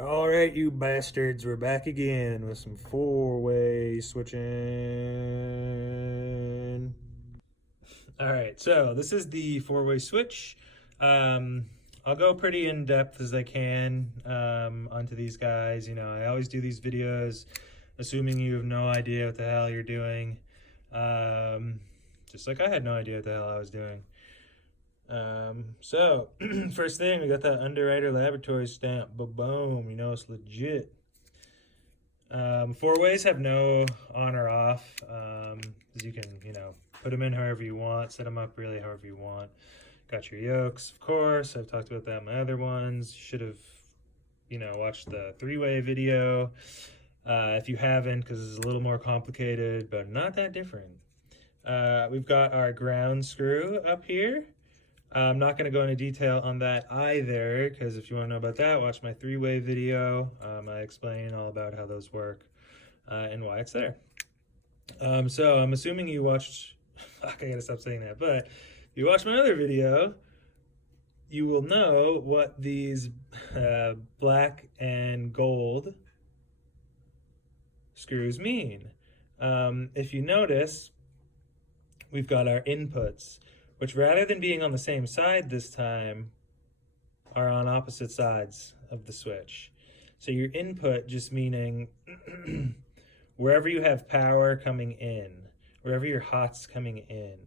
All right, you bastards, we're back again with some four-way switching. All right, so this is the four-way switch. I'll go pretty in depth as I can onto these guys. You know, I always do these videos assuming you have no idea what the hell you're doing. Just like I had no idea what the hell I was doing. So first thing, we got that Underwriter Laboratory stamp. Boom, you know it's legit. Four ways have no on or off. You can, put them in however you want, set them up really however you want. Got your yokes, of course. I've talked about that in my other ones. Should have, watched the three-way video. If you haven't, because it's a little more complicated, but not that different. We've got our ground screw up here. I'm not going to go into detail on that either, because if you want to know about that, watch my three-way video. I explain all about how those work and why it's there. So I'm assuming you watched, fuck, I gotta stop saying that, but if you watched my other video, you will know what these black and gold screws mean. If you notice, we've got our inputs, which rather than being on the same side this time, are on opposite sides of the switch. So your input just meaning wherever you have power coming in, wherever your hot's coming in,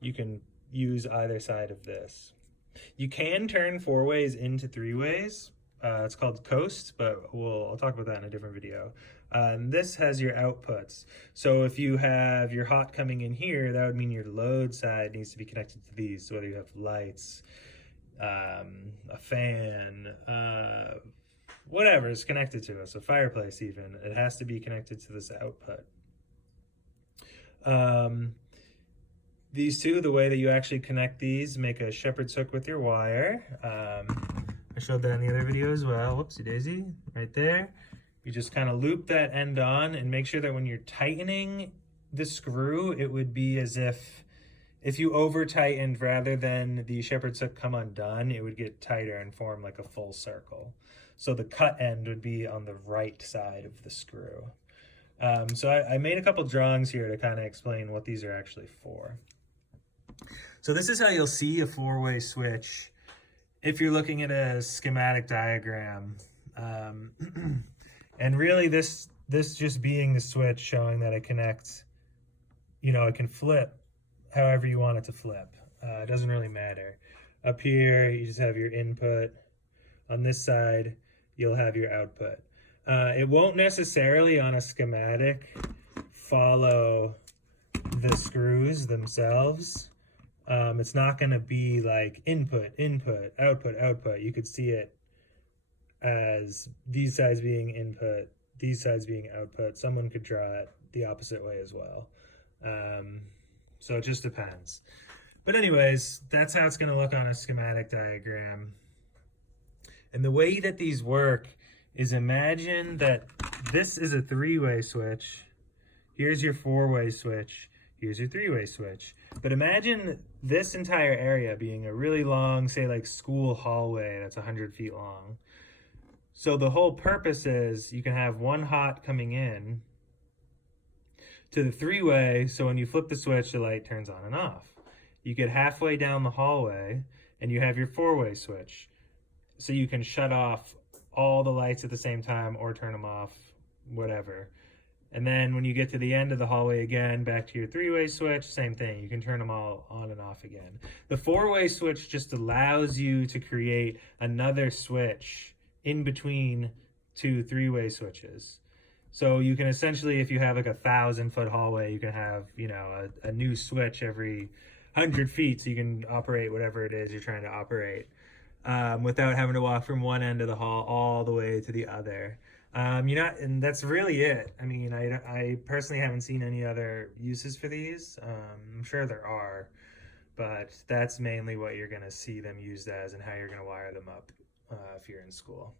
you can use either side of this. You can turn four ways into three ways. It's called coast, but I'll talk about that in a different video. This has your outputs. So if you have your hot coming in here, that would mean your load side needs to be connected to these. So whether you have lights, a fan, whatever is connected to us, a fireplace even, it has to be connected to this output. These two, the way that you actually connect these, make a shepherd's hook with your wire. I showed that in the other video as well. Whoopsie daisy, right there. You just kind of loop that end on and make sure that when you're tightening the screw, it would be as if you over tightened rather than the shepherd's hook come undone, it would get tighter and form like a full circle. So the cut end would be on the right side of the screw. So I made a couple drawings here to kind of explain what these are actually for. So this is how you'll see a four-way switch if you're looking at a schematic diagram. And really this just being the switch showing that it connects, it can flip however you want it to flip. It doesn't really matter. Up here, you just have your input. On this side, you'll have your output. It won't necessarily on a schematic follow the screws themselves. It's not going to be like input, input, output, output. You could see it as these sides being input, these sides being output. Someone could draw it the opposite way as well. So it just depends. But anyways, that's how it's going to look on a schematic diagram. And the way that these work is, imagine that this is a three-way switch. Here's your four-way switch. Here's your three-way switch. But imagine this entire area being a really long, say like school hallway that's 100 feet long. So the whole purpose is you can have one hot coming in to the three-way, so when you flip the switch, the light turns on and off. You get halfway down the hallway, and you have your four-way switch. So you can shut off all the lights at the same time or turn them off, whatever. And then when you get to the end of the hallway again, back to your three-way switch, same thing. You can turn them all on and off again. The four-way switch just allows you to create another switch in between two three-way switches. So you can essentially, if you have like a 1,000-foot hallway, you can have, a new switch every 100 feet, so you can operate whatever it is you're trying to operate without having to walk from one end of the hall all the way to the other. And that's really it. I mean, I personally haven't seen any other uses for these. I'm sure there are, but that's mainly what you're going to see them used as and how you're going to wire them up if you're in school.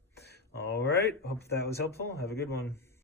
All right, hope that was helpful. Have a good one.